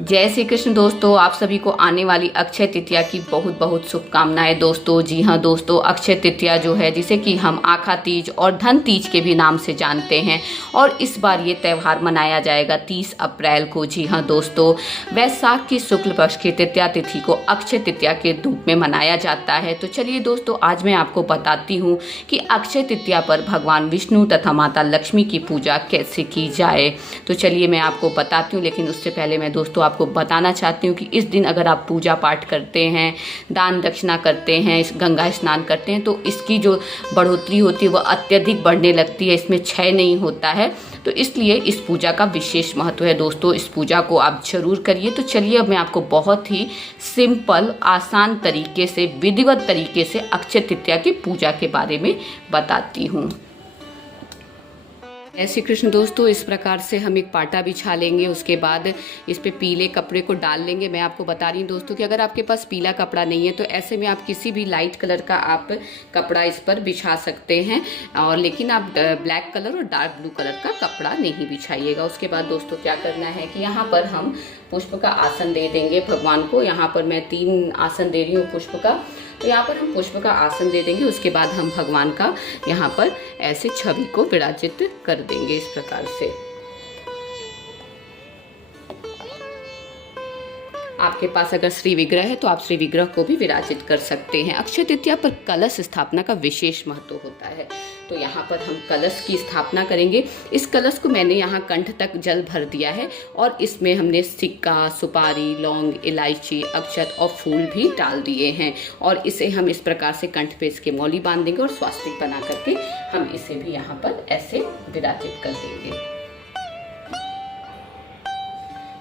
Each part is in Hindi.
जय श्री कृष्ण दोस्तों, आप सभी को आने वाली अक्षय तृतीया की बहुत बहुत शुभकामनाएं दोस्तों। जी हाँ दोस्तों, अक्षय तृतीया जो है जिसे कि हम आखा तीज और धन तीज के भी नाम से जानते हैं और इस बार ये त्यौहार मनाया जाएगा 30 अप्रैल को। जी हाँ दोस्तों, वैशाख की शुक्ल पक्ष की तृतीया तिथि को अक्षय तृतीया के रूप में मनाया जाता है। तो चलिए दोस्तों, आज मैं आपको बताती हूँ कि अक्षय तृतीया पर भगवान विष्णु तथा माता लक्ष्मी की पूजा कैसे की जाए। तो चलिए मैं आपको बताती हूँ, लेकिन उससे पहले मैं दोस्तों आपको बताना चाहती हूँ कि इस दिन अगर आप पूजा पाठ करते हैं, दान दक्षिणा करते हैं, इस गंगा स्नान करते हैं, तो इसकी जो बढ़ोतरी होती है वह अत्यधिक बढ़ने लगती है, इसमें क्षय नहीं होता है। तो इसलिए इस पूजा का विशेष महत्व है दोस्तों, इस पूजा को आप जरूर करिए। तो चलिए अब मैं आपको बहुत ही सिंपल आसान तरीके से, विधिवत तरीके से अक्षय तृतीया की पूजा के बारे में बताती हूँ। जय श्री कृष्ण दोस्तों, इस प्रकार से हम एक पाटा बिछा लेंगे, उसके बाद इस पे पीले कपड़े को डाल लेंगे। मैं आपको बता रही हूँ दोस्तों कि अगर आपके पास पीला कपड़ा नहीं है तो ऐसे में आप किसी भी लाइट कलर का आप कपड़ा इस पर बिछा सकते हैं, और लेकिन आप ब्लैक कलर और डार्क ब्लू कलर का कपड़ा नहीं बिछाइएगा। उसके बाद दोस्तों क्या करना है कि यहाँ पर हम पुष्प का आसन दे देंगे भगवान को। यहाँ पर मैं 3 आसन दे रही हूँ पुष्प का, तो यहाँ पर हम पुष्प का आसन दे देंगे। उसके बाद हम भगवान का यहाँ पर ऐसे छवि को विराजित कर देंगे इस प्रकार से। आपके पास अगर श्री विग्रह है तो आप श्री विग्रह को भी विराजित कर सकते हैं। अक्षय तृतीया पर कलश स्थापना का विशेष महत्व होता है, तो यहाँ पर हम कलश की स्थापना करेंगे। इस कलश को मैंने यहाँ कंठ तक जल भर दिया है और इसमें हमने सिक्का, सुपारी, लौंग, इलायची, अक्षत और फूल भी डाल दिए हैं, और इसे हम इस प्रकार से कंठ पे इसके मौली बांध देंगे और स्वास्तिक बना करके हम इसे भी यहाँ पर ऐसे विराजित कर देंगे।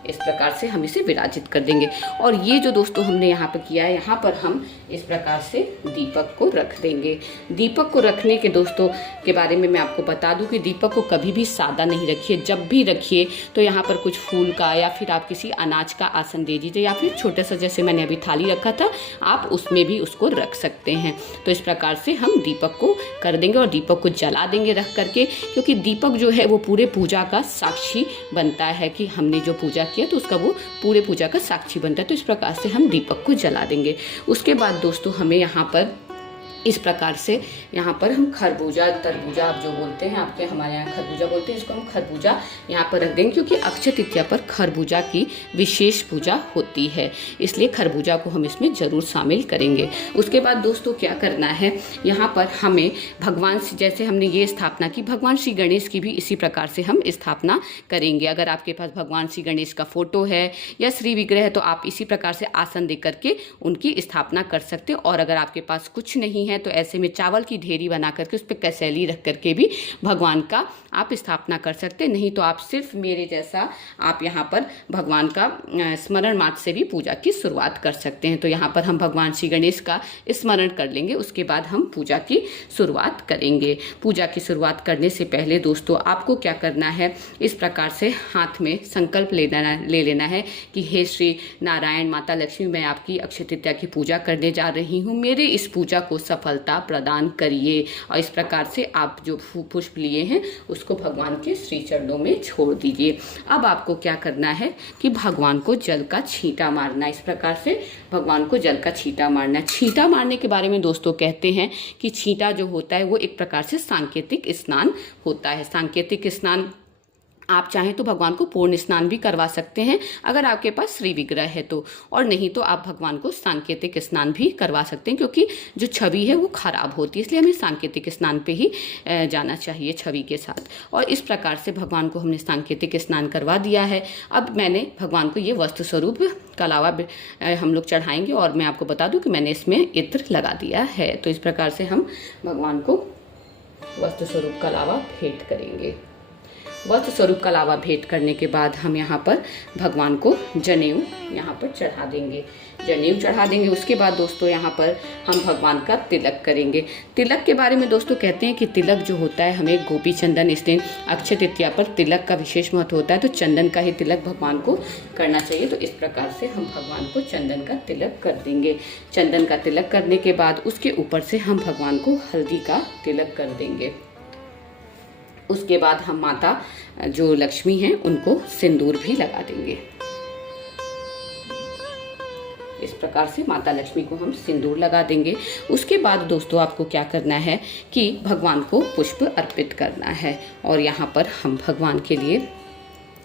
इस प्रकार से हम इसे विराजित कर देंगे। और ये जो दोस्तों हमने यहाँ पर किया है, यहाँ पर हम इस प्रकार से दीपक को रख देंगे। दीपक को रखने के दोस्तों के बारे में मैं आपको बता दूं कि दीपक को कभी भी सादा नहीं रखिए। जब भी रखिए तो यहाँ पर कुछ फूल का या फिर आप किसी अनाज का आसन दे दीजिए, या फिर छोटा सा जैसे मैंने अभी थाली रखा था आप उसमें भी उसको रख सकते हैं। तो इस प्रकार से हम दीपक को कर देंगे और दीपक को जला देंगे रख करके, क्योंकि दीपक जो है वो पूरे पूजा का साक्षी बनता है कि हमने जो पूजा तो उसका वो पूरे पूजा का साक्षी बनता है। तो इस प्रकार से हम दीपक को जला देंगे। उसके बाद दोस्तों हमें यहाँ पर इस प्रकार से यहाँ पर हम खरबूजा, तरबूजा आप जो बोलते हैं, आपके हमारे यहाँ खरबूजा बोलते हैं, इसको हम खरबूजा यहाँ पर रख देंगे, क्योंकि अक्षय तृतीया पर खरबूजा की विशेष पूजा होती है, इसलिए खरबूजा को हम इसमें जरूर शामिल करेंगे। उसके बाद दोस्तों क्या करना है, यहाँ पर हमें भगवान, जैसे हमने ये स्थापना की, भगवान श्री गणेश की भी इसी प्रकार से हम स्थापना करेंगे। अगर आपके पास भगवान श्री गणेश का फोटो है या श्री विग्रह है तो आप इसी प्रकार से आसन दे करके उनकी स्थापना कर सकते हो। और अगर आपके पास कुछ नहीं है तो ऐसे में चावल की ढेरी बना करके उस पर कसैली रख करके भी भगवान का आप स्थापना कर सकते हैं। नहीं तो आप सिर्फ मेरे जैसा आप यहाँ पर भगवान का स्मरण मात्र से भी पूजा की शुरुआत कर सकते हैं। तो यहाँ पर हम भगवान श्री गणेश का स्मरण कर लेंगे, उसके बाद हम पूजा की शुरुआत करेंगे। पूजा की शुरुआत करने से पहले दोस्तों आपको क्या करना है, इस प्रकार से हाथ में संकल्प ले लेना है कि हे श्री नारायण माता लक्ष्मी, मैं आपकी अक्षय तृतीया की पूजा करने जा रही हूँ, मेरे इस पूजा को सफलता प्रदान करिए। और इस प्रकार से आप जो पुष्प लिए हैं उसको भगवान के श्री चरणों में छोड़ दीजिए। अब आपको क्या करना है कि भगवान को जल का छींटा मारना। इस प्रकार से भगवान को जल का छींटा मारना। छींटा मारने के बारे में दोस्तों कहते हैं कि छींटा जो होता है वो एक प्रकार से सांकेतिक स्नान होता है। सांकेतिक स्नान आप चाहें तो भगवान को पूर्ण स्नान भी करवा सकते हैं अगर आपके पास श्री विग्रह है तो, और नहीं तो आप भगवान को सांकेतिक स्नान भी करवा सकते हैं, क्योंकि जो छवि है वो खराब होती है, इसलिए हमें सांकेतिक स्नान पे ही जाना चाहिए छवि के साथ। और इस प्रकार से भगवान को हमने सांकेतिक स्नान करवा दिया है। अब मैंने भगवान को ये वस्त्र स्वरूप कलावा हम लोग चढ़ाएंगे, और मैं आपको बता दूं कि मैंने इसमें इत्र लगा दिया है। तो इस प्रकार से हम भगवान को वस्त्र स्वरूप कलावा भेंट करेंगे। वस्त्र स्वरूप का लावा भेंट करने के बाद हम यहाँ पर भगवान को जनेऊ यहाँ पर चढ़ा देंगे, जनेऊ चढ़ा देंगे। उसके बाद दोस्तों यहाँ पर हम भगवान का तिलक करेंगे। तिलक के बारे में दोस्तों कहते हैं कि तिलक जो होता है हमें गोपी चंदन, इस दिन अक्षय तृतीया पर तिलक का विशेष महत्व होता है, तो चंदन का ही तिलक भगवान को करना चाहिए। तो इस प्रकार से हम भगवान को चंदन का तिलक कर देंगे। चंदन का तिलक करने के बाद उसके ऊपर से हम भगवान को हल्दी का तिलक कर देंगे। उसके बाद हम माता जो लक्ष्मी हैं उनको सिंदूर भी लगा देंगे। इस प्रकार से माता लक्ष्मी को हम सिंदूर लगा देंगे। उसके बाद दोस्तों आपको क्या करना है कि भगवान को पुष्प अर्पित करना है। और यहाँ पर हम भगवान के लिए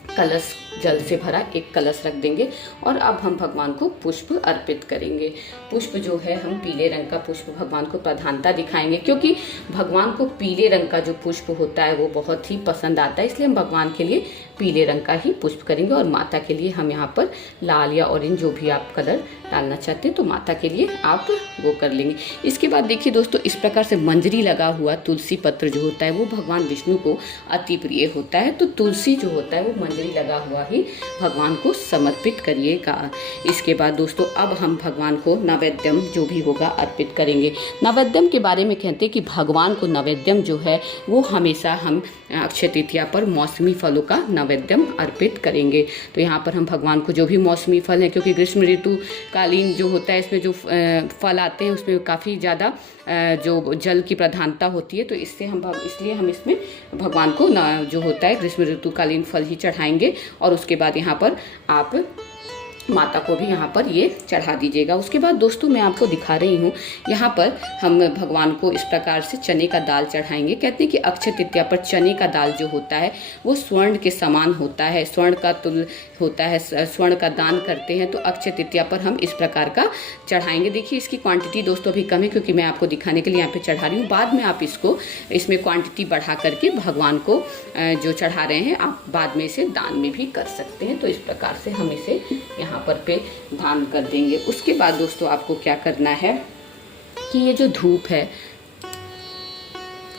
कलश, जल से भरा एक कलश रख देंगे और अब हम भगवान को पुष्प अर्पित करेंगे। पुष्प जो है हम पीले रंग का पुष्प भगवान को प्रधानता दिखाएंगे, क्योंकि भगवान को पीले रंग का जो पुष्प होता है वो बहुत ही पसंद आता है, इसलिए हम भगवान के लिए पीले रंग का ही पुष्प करेंगे। और माता के लिए हम यहाँ पर लाल या ऑरेंज जो भी आप कलर डालना चाहते हैं तो माता के लिए आप वो कर लेंगे। इसके बाद देखिए दोस्तों, इस प्रकार से मंजरी लगा हुआ तुलसी पत्र जो होता है वो भगवान विष्णु को अति प्रिय होता है, तो तुलसी जो होता है वो मंजरी लगा हुआ ही भगवान को समर्पित करिएगा। इसके बाद दोस्तों अब हम भगवान को नैवेद्यम जो भी होगा अर्पित करेंगे। नैवेद्यम के बारे में कहते हैं कि भगवान को नैवेद्यम जो है वो हमेशा हम अक्षय तृतीया पर मौसमी फलों का नैवेद्यम अर्पित करेंगे। तो यहाँ पर हम भगवान को जो भी मौसमी फल हैं, क्योंकि ग्रीष्म ऋतु कालीन जो होता है इसमें जो फल आते हैं उसमें काफ़ी ज़्यादा जो जल की प्रधानता होती है, तो इसलिए हम इसमें भगवान को जो होता है ग्रीष्म ऋतुकालीन फल ही चढ़ाएंगे। और उसके बाद यहाँ पर आप माता को भी यहाँ पर ये चढ़ा दीजिएगा। उसके बाद दोस्तों मैं आपको दिखा रही हूँ, यहाँ पर हम भगवान को इस प्रकार से चने का दाल चढ़ाएंगे। कहते हैं कि अक्षय तृतीया पर चने का दाल जो होता है वो स्वर्ण के समान होता है, स्वर्ण का तुल्य होता है, स्वर्ण का दान करते हैं। तो अक्षय तृतीया पर हम इस प्रकार का चढ़ाएंगे। देखिए इसकी क्वांटिटी दोस्तों अभी कम है, क्योंकि मैं आपको दिखाने के लिए यहाँ पे चढ़ा रही हूँ। बाद में आप इसमें क्वांटिटी बढ़ा करके भगवान को जो चढ़ा रहे हैं आप बाद में इसे दान में भी कर सकते हैं। तो इस प्रकार से हम इसे यहाँ पर पे दान कर देंगे। उसके बाद दोस्तों आपको क्या करना है कि ये जो धूप है,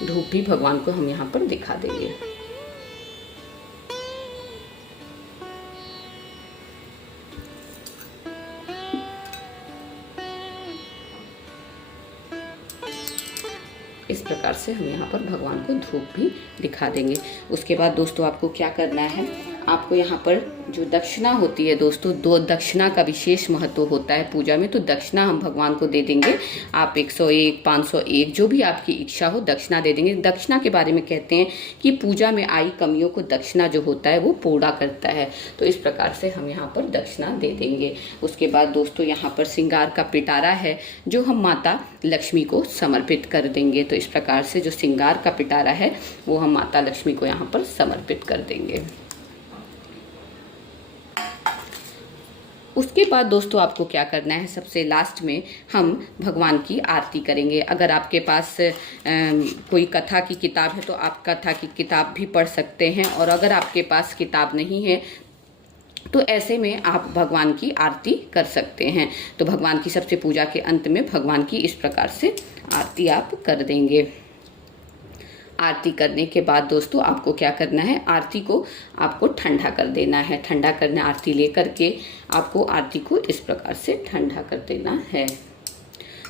धूप भी भगवान को हम यहाँ पर दिखा देंगे। इस प्रकार से हम यहाँ पर भगवान को धूप भी दिखा देंगे। उसके बाद दोस्तों आपको क्या करना है, आपको यहाँ पर जो दक्षिणा होती है दोस्तों, दो दक्षिणा का विशेष महत्व होता है पूजा में। तो दक्षिणा हम भगवान को दे देंगे। आप 101, 501 जो भी आपकी इच्छा हो दक्षिणा दे देंगे। दक्षिणा के बारे में कहते हैं कि पूजा में आई कमियों को दक्षिणा जो होता है वो पूरा करता है। तो इस प्रकार से हम यहाँ पर दक्षिणा दे देंगे। उसके बाद दोस्तों यहाँ पर श्रृंगार का पिटारा है जो हम माता लक्ष्मी को समर्पित कर देंगे। तो इस प्रकार से जो श्रृंगार का पिटारा है वो हम माता लक्ष्मी को यहाँ पर समर्पित कर देंगे। उसके बाद दोस्तों आपको क्या करना है, सबसे लास्ट में हम भगवान की आरती करेंगे। अगर आपके पास कोई कथा की किताब है तो आप कथा की किताब भी पढ़ सकते हैं, और अगर आपके पास किताब नहीं है तो ऐसे में आप भगवान की आरती कर सकते हैं। तो भगवान की सबसे पूजा के अंत में भगवान की इस प्रकार से आरती आप कर देंगे। आरती करने के बाद दोस्तों आपको क्या करना है, आरती को आपको ठंडा कर देना है। ठंडा करना, आरती लेकर के आपको आरती को इस प्रकार से ठंडा कर देना है।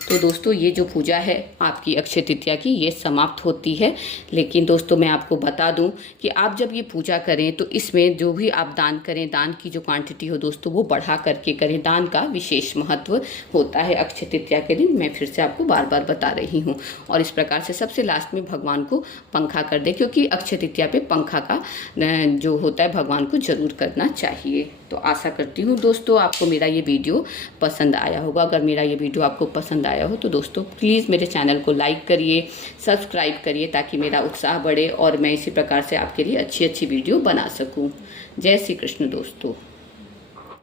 तो दोस्तों ये जो पूजा है आपकी अक्षय तृतीया की ये समाप्त होती है। लेकिन दोस्तों मैं आपको बता दूं कि आप जब ये पूजा करें तो इसमें जो भी आप दान करें, दान की जो क्वांटिटी हो दोस्तों वो बढ़ा करके करें। दान का विशेष महत्व होता है अक्षय तृतीया के दिन, मैं फिर से आपको बार बार बता रही हूँ। और इस प्रकार से सबसे लास्ट में भगवान को पंखा कर दे, क्योंकि अक्षय तृतीया पे पंखा का जो होता है भगवान को जरूर करना चाहिए। तो आशा करती हूँ दोस्तों आपको मेरा ये वीडियो पसंद आया होगा। अगर मेरा ये वीडियो आपको पसंद आया हो तो दोस्तों प्लीज़ मेरे चैनल को लाइक करिए, सब्सक्राइब करिए, ताकि मेरा उत्साह बढ़े और मैं इसी प्रकार से आपके लिए अच्छी अच्छी वीडियो बना सकूँ। जय श्री कृष्ण दोस्तों।